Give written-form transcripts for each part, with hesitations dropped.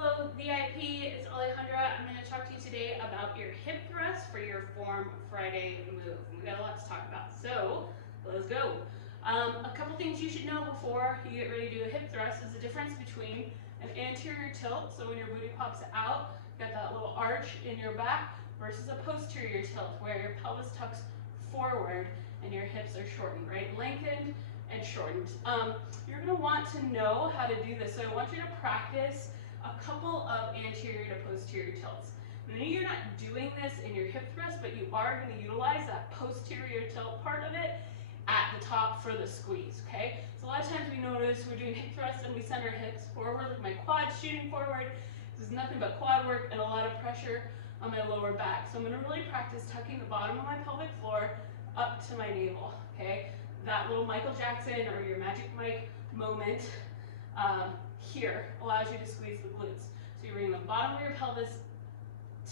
Hello, VIP, it's Alejandra. I'm going to talk to you today about your hip thrust for your Form Friday move. We got a lot to talk about, so let's go. A couple things you should know before you get ready to do a hip thrust is the difference between an anterior tilt, so when your booty pops out, you got that little arch in your back, versus a posterior tilt, where your pelvis tucks forward and your hips are shortened, right? Lengthened and shortened. You're going to want to know how to do this, so I want you to practice a couple of anterior to posterior tilts. Maybe you're not doing this in your hip thrust, but you are going to utilize that posterior tilt part of it at the top for the squeeze, okay? So a lot of times we notice we're doing hip thrust and we send our hips forward, like my quads shooting forward. This is nothing but quad work and a lot of pressure on my lower back. So I'm going to really practice tucking the bottom of my pelvic floor up to my navel, okay? That little Michael Jackson or your Magic Mike moment here allows you to squeeze the glutes. So you bring the bottom of your pelvis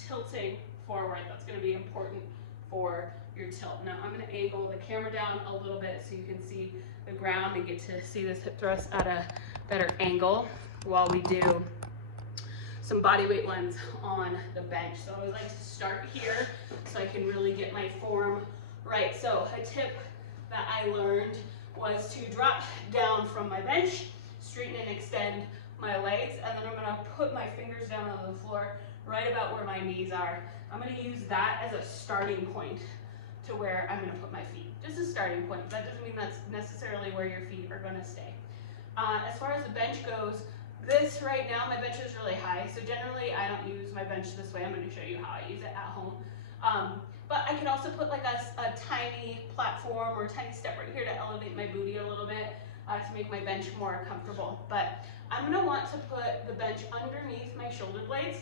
tilting forward. That's going to be important for your tilt. Now I'm going to angle the camera down a little bit so you can see the ground and get to see this hip thrust at a better angle while we do some body weight ones on the bench. So I would like to start here so I can really get my form right. So a tip that I learned was to drop down from my bench, straighten and extend my legs, and then I'm going to put my fingers down on the floor right about where my knees are. I'm going to use that as a starting point to where I'm going to put my feet. Just a starting point. That doesn't mean that's necessarily where your feet are going to stay. As far as the bench goes, this right now, my bench is really high, so generally I don't use my bench this way. I'm going to show you how I use it at home. But I can also put like a tiny platform or a tiny step right here to elevate my booty a little bit to make my bench more comfortable. But I'm going to want to put the bench underneath my shoulder blades,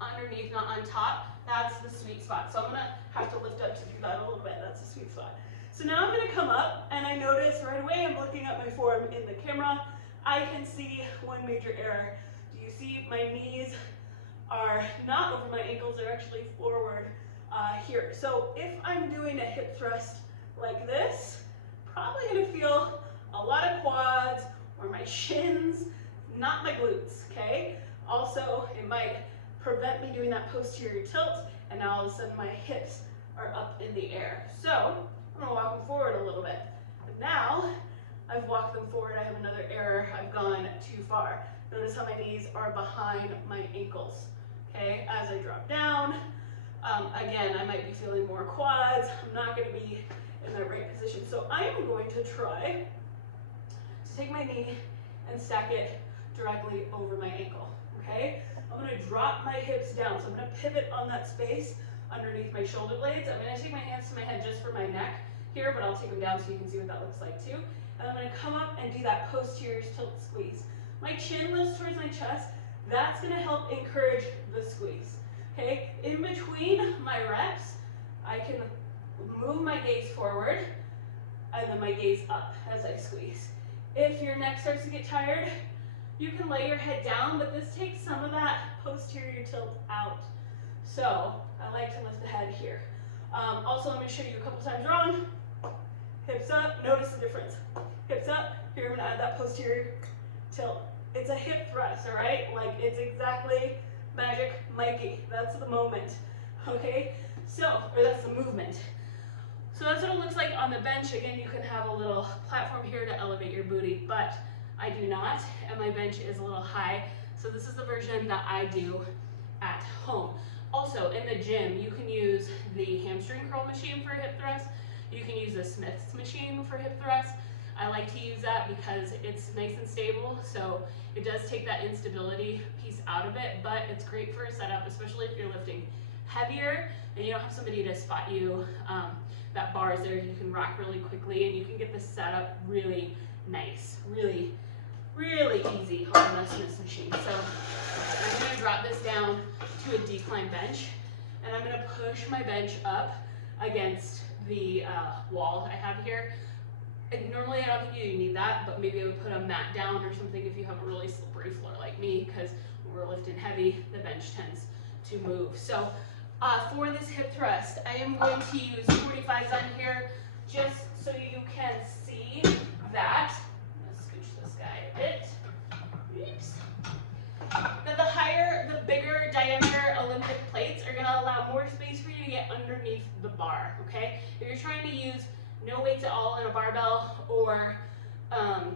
underneath, not on top. That's the sweet spot. So I'm going to have to lift up to do that a little bit. That's the sweet spot. So now I'm going to come up, and I notice right away I'm looking at my form in the camera. I can see one major error. Do you see my knees are not over my ankles, they're actually forward here. So if I'm doing a hip thrust like this, probably going to feel a lot of quads or my shins, not my glutes, okay? Also, it might prevent me doing that posterior tilt, and now all of a sudden my hips are up in the air. So I'm going to walk them forward a little bit. But now I've walked them forward, I have another error, I've gone too far. Notice how my knees are behind my ankles, okay? As I drop down, again, I might be feeling more quads. I'm not going to be in the right position. So I am going to try to take my knee and stack it directly over my ankle, okay? I'm going to drop my hips down. So I'm going to pivot on that space underneath my shoulder blades. I'm going to take my hands to my head just for my neck here, but I'll take them down so you can see what that looks like too. And I'm going to come up and do that posterior tilt squeeze. My chin lifts towards my chest. That's going to help encourage the squeeze. Okay, in between my reps, I can move my gaze forward and then my gaze up as I squeeze. If your neck starts to get tired, you can lay your head down, but this takes some of that posterior tilt out. So I like to lift the head here. Also, let me show you a couple times wrong. Hips up, notice the difference. Hips up, here I'm going to add that posterior tilt. It's a hip thrust, all right? Like it's exactly Magic Mikey, that's the moment, okay? So, or that's the movement. So that's what it looks like on the bench. Again, you can have a little platform here to elevate your booty, but I do not, and my bench is a little high. So this is the version that I do at home. Also, in the gym, you can use the hamstring curl machine for hip thrust. You can use the Smith's machine for hip thrust. I like to use that because it's nice and stable, so it does take that instability piece out of it, but it's great for a setup, especially if you're lifting heavier and you don't have somebody to spot you. That bar is there, you can rock really quickly, and you can get the setup really nice, really, really easy on the Smith's machine. So I'm going to drop this down to a decline bench, and I'm going to push my bench up against the wall I have here. And normally I don't think you need that, but maybe I would put a mat down or something if you have a really slippery floor like me, because when we're lifting heavy, the bench tends to move. So for this hip thrust, I am going to use 45s on here just so you can see that. I'm going to scooch this guy a bit. Oops. Now the higher underneath the bar, okay? If you're trying to use no weights at all in a barbell, or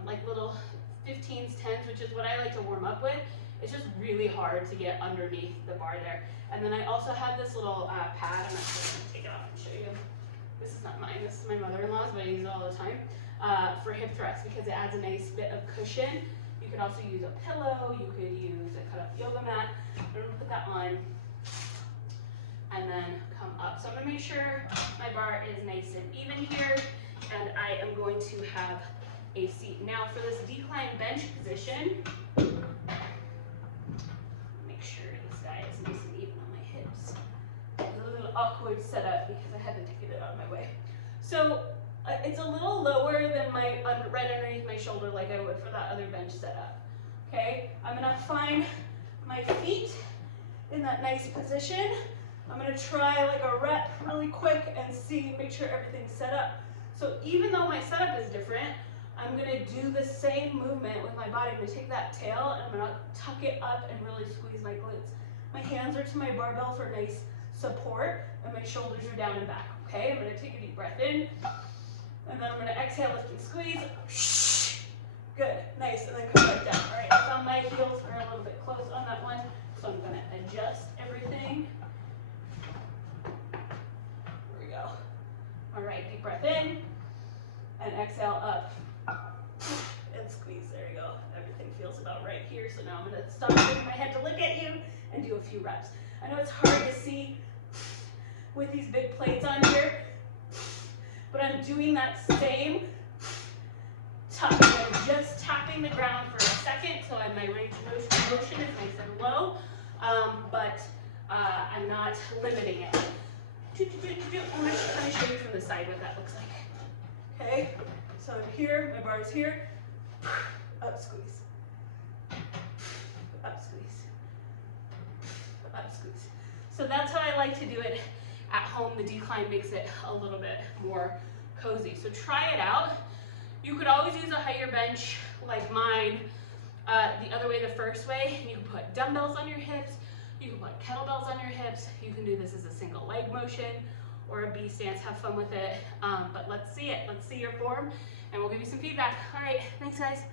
like little 15s, 10s, which is what I like to warm up with, it's just really hard to get underneath the bar there. And then I also have this little pad. I'm actually going to take it off and show you. This is not mine, this is my mother-in-law's, but I use it all the time for hip thrusts because it adds a nice bit of cushion. You could also use a pillow, you could use a cut-up yoga mat. I'm going to put that on and then come up. So I'm going to make sure my bar is nice and even here, and I am going to have a seat. Now for this decline bench position, make sure this guy is nice and even on my hips. It's a little awkward setup because I had to get it out of my way. So it's a little lower than my right underneath my shoulder like I would for that other bench setup. Okay, I'm gonna find my feet in that nice position. I'm gonna try like a rep really quick and see, make sure everything's set up. So even though my setup is different, I'm gonna do the same movement with my body. I'm gonna take that tail and I'm gonna tuck it up and really squeeze my glutes. My hands are to my barbell for nice support, and my shoulders are down and back, okay? I'm gonna take a deep breath in, and then I'm gonna exhale, lift and squeeze. Good, nice, and then come back down. All right, I found my heels are a little bit close on that one, so I'm gonna adjust everything. Here we go. All right, deep breath in, and exhale up, and squeeze, there you go. Everything feels about right here, so now I'm gonna stop moving my head to look at you and do a few reps. I know it's hard to see with these big plates on here, but I'm doing that same tuck. I'm just tapping the ground for a second, so my range of motion is nice and low, but I'm not limiting it. I'm going to kind of show you from the side what that looks like. Okay, so I'm here, my bar is here, up, squeeze, up, squeeze, up, squeeze. So that's how I like to do it at home. The decline makes it a little bit more cozy. So try it out. You could always use a higher bench like mine the other way, the first way. You can put dumbbells on your hips. You can put kettlebells on your hips. You can do this as a single leg motion or a B stance. Have fun with it. But let's see it. Let's see your form, and we'll give you some feedback. All right, thanks guys.